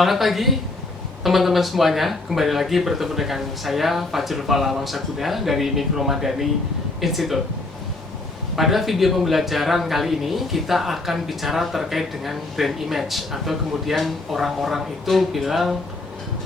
Semangat pagi teman-teman semuanya, kembali lagi bertemu dengan saya Fajrul Fala Wangsaguda dari Mikro Madani Institute. Pada video pembelajaran kali ini kita akan bicara terkait dengan brand image, atau kemudian orang-orang itu bilang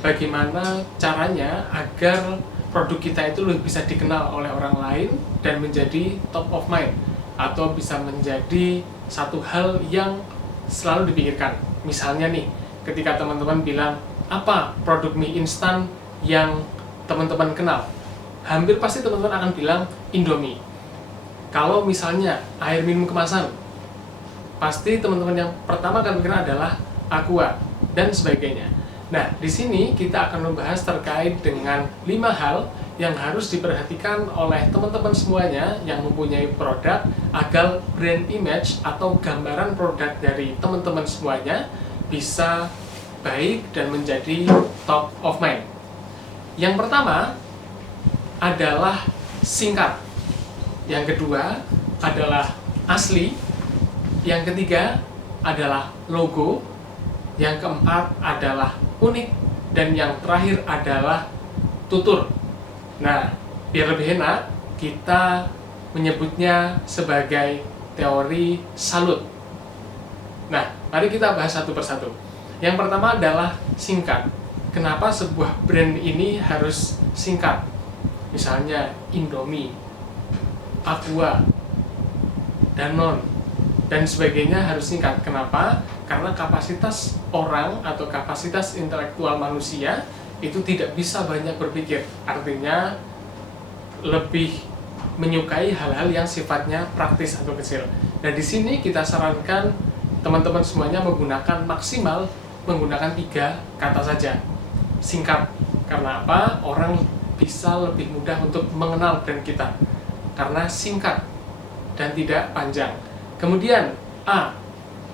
bagaimana caranya agar produk kita itu lebih bisa dikenal oleh orang lain dan menjadi top of mind, atau bisa menjadi satu hal yang selalu dipikirkan. Misalnya nih, ketika teman-teman bilang, apa produk mie instan yang teman-teman kenal? Hampir pasti teman-teman akan bilang Indomie. Kalau misalnya air minum kemasan, pasti teman-teman yang pertama akan pikirkan adalah Aqua dan sebagainya. Nah, di sini kita akan membahas terkait dengan 5 hal yang harus diperhatikan oleh teman-teman semuanya yang mempunyai produk agar brand image atau gambaran produk dari teman-teman semuanya bisa baik dan menjadi top of mind. Yang pertama adalah singkat. Yang kedua adalah asli. Yang ketiga adalah logo. Yang keempat adalah unik. Dan yang terakhir adalah tutur. Nah, biar lebih enak, kita menyebutnya sebagai teori salut. Nah, mari kita bahas satu persatu. Yang pertama adalah singkat. Kenapa sebuah brand ini harus singkat? Misalnya Indomie, Aqua, Danone, dan sebagainya harus singkat. Kenapa? Karena kapasitas orang atau kapasitas intelektual manusia itu tidak bisa banyak berpikir. Artinya lebih menyukai hal-hal yang sifatnya praktis atau kecil. Nah, di sini kita sarankan teman-teman semuanya maksimal menggunakan 3 kata saja. Singkat. Karena apa? Orang bisa lebih mudah untuk mengenal brand kita karena singkat dan tidak panjang. Kemudian A,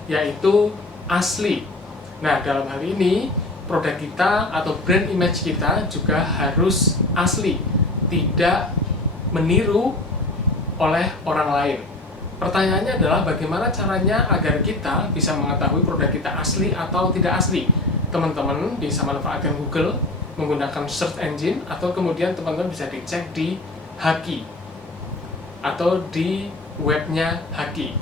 yaitu asli. Nah, dalam hal ini produk kita atau brand image kita juga harus asli, tidak meniru oleh orang lain. Pertanyaannya adalah bagaimana caranya agar kita bisa mengetahui produk kita asli atau tidak asli. Teman-teman bisa manfaatkan Google menggunakan search engine, atau kemudian teman-teman bisa dicek di Haki atau di webnya Haki.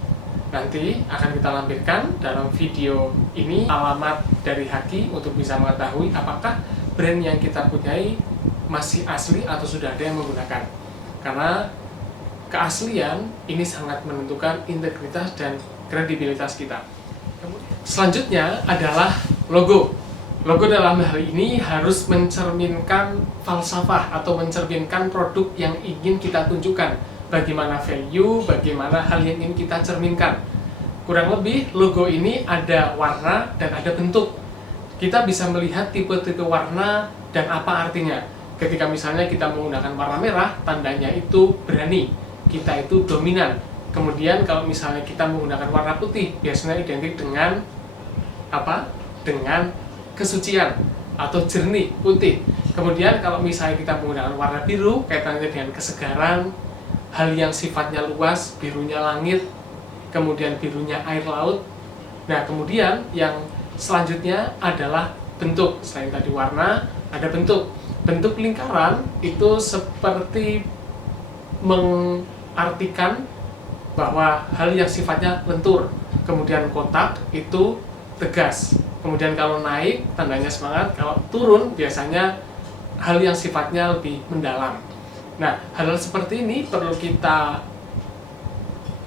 Nanti akan kita lampirkan dalam video ini alamat dari Haki untuk bisa mengetahui apakah brand yang kita punyai masih asli atau sudah ada yang menggunakan. Karena keaslian ini sangat menentukan integritas dan kredibilitas kita. Selanjutnya adalah logo. Logo dalam hal ini harus mencerminkan falsafah atau mencerminkan produk yang ingin kita tunjukkan. Bagaimana value, bagaimana hal yang ingin kita cerminkan. Kurang lebih logo ini ada warna dan ada bentuk. Kita bisa melihat tipe-tipe warna dan apa artinya. Ketika misalnya kita menggunakan warna merah, tandanya itu berani, kita itu dominan. Kemudian kalau misalnya kita menggunakan warna putih, biasanya identik dengan apa? Dengan kesucian atau jernih, putih. Kemudian kalau misalnya kita menggunakan warna biru, kaitannya dengan kesegaran, hal yang sifatnya luas, birunya langit, kemudian birunya air laut. Nah, kemudian yang selanjutnya adalah bentuk. Selain tadi warna, ada bentuk. Bentuk lingkaran itu seperti mengartikan bahwa hal yang sifatnya lentur. Kemudian kotak itu tegas. Kemudian kalau naik tandanya semangat, kalau turun biasanya hal yang sifatnya lebih mendalam. Nah, hal-hal seperti ini perlu kita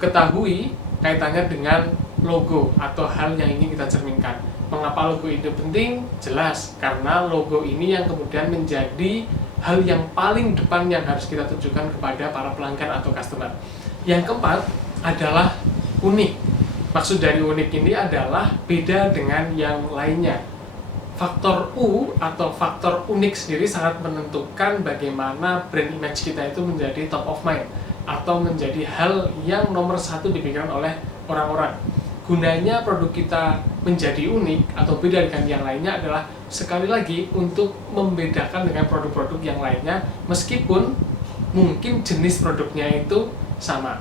ketahui kaitannya dengan logo atau hal yang ingin kita cerminkan. Mengapa logo itu penting? Jelas, karena logo ini yang kemudian menjadi hal yang paling depan yang harus kita tunjukkan kepada para pelanggan atau customer. Yang keempat adalah unik. Maksud dari unik ini adalah beda dengan yang lainnya. Faktor U atau faktor unik sendiri sangat menentukan bagaimana brand image kita itu menjadi top of mind atau menjadi hal yang nomor 1 dipikirkan oleh orang-orang. Gunanya produk kita menjadi unik atau beda dengan yang lainnya adalah sekali lagi untuk membedakan dengan produk-produk yang lainnya, meskipun mungkin jenis produknya itu sama.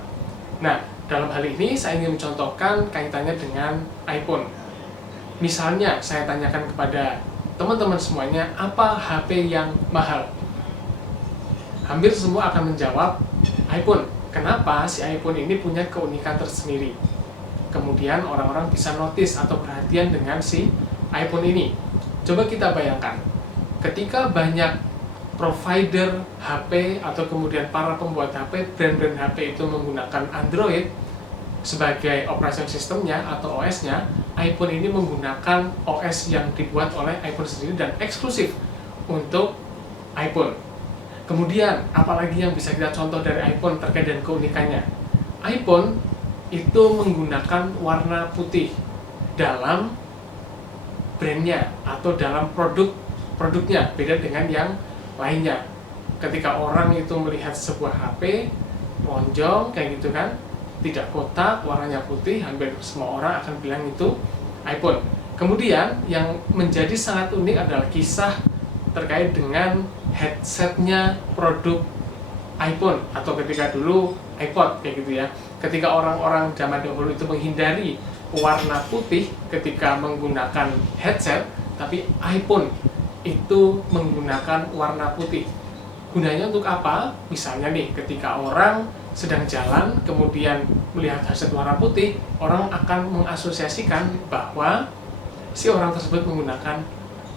Nah, dalam hal ini saya ingin mencontohkan kaitannya dengan iPhone. Misalnya saya tanyakan kepada teman-teman semuanya, apa HP yang mahal? Hampir semua akan menjawab iPhone. Kenapa? Si iPhone ini punya keunikan tersendiri. Kemudian orang-orang bisa notice atau perhatian dengan si iPhone ini. Coba kita bayangkan, ketika banyak provider HP atau kemudian para pembuat HP, brand-brand HP itu menggunakan Android sebagai operation systemnya atau OS-nya, iPhone ini menggunakan OS yang dibuat oleh iPhone sendiri dan eksklusif untuk iPhone. Kemudian, apalagi yang bisa kita contoh dari iPhone terkait dengan keunikannya? iPhone itu menggunakan warna putih dalam brandnya atau dalam produknya, beda dengan yang lainnya. Ketika orang itu melihat sebuah HP lonjong kayak gitu kan, tidak kotak, warnanya putih, hampir semua orang akan bilang itu iPhone. Kemudian yang menjadi sangat unik adalah kisah terkait dengan headsetnya produk iPhone, atau ketika dulu iPod kayak gitu ya. Ketika orang-orang zaman dahulu itu menghindari warna putih ketika menggunakan headset, tapi iPhone itu menggunakan warna putih. Gunanya untuk apa? Misalnya nih, ketika orang sedang jalan kemudian melihat headset warna putih, orang akan mengasosiasikan bahwa si orang tersebut menggunakan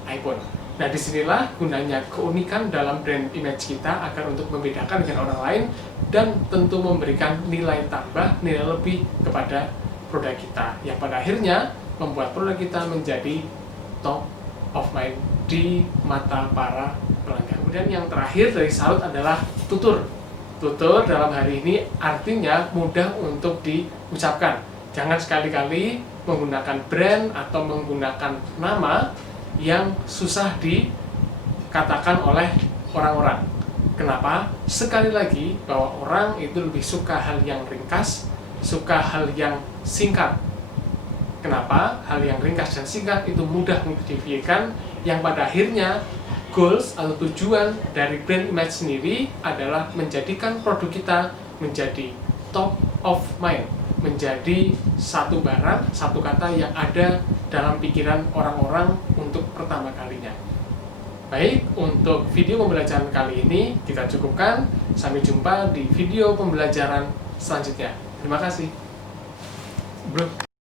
iPhone. Nah, disinilah gunanya keunikan dalam brand image kita agar untuk membedakan dengan orang lain dan tentu memberikan nilai tambah, nilai lebih kepada produk kita, yang pada akhirnya membuat produk kita menjadi top of mind di mata para pelanggan. Kemudian yang terakhir dari Salut adalah tutur. Tutur dalam hari ini artinya mudah untuk diucapkan. Jangan sekali-kali menggunakan brand atau menggunakan nama yang susah dikatakan oleh orang-orang. Kenapa? Sekali lagi, bahwa orang itu lebih suka hal yang ringkas, suka hal yang singkat. Kenapa? Hal yang ringkas dan singkat itu mudah untuk dipikirkan, yang pada akhirnya goals atau tujuan dari brand image sendiri adalah menjadikan produk kita menjadi top of mind, menjadi satu barang, satu kata yang ada dalam pikiran orang-orang untuk pertama kalinya. Baik, untuk video pembelajaran kali ini kita cukupkan. Sampai jumpa di video pembelajaran selanjutnya. Terima kasih. Bro.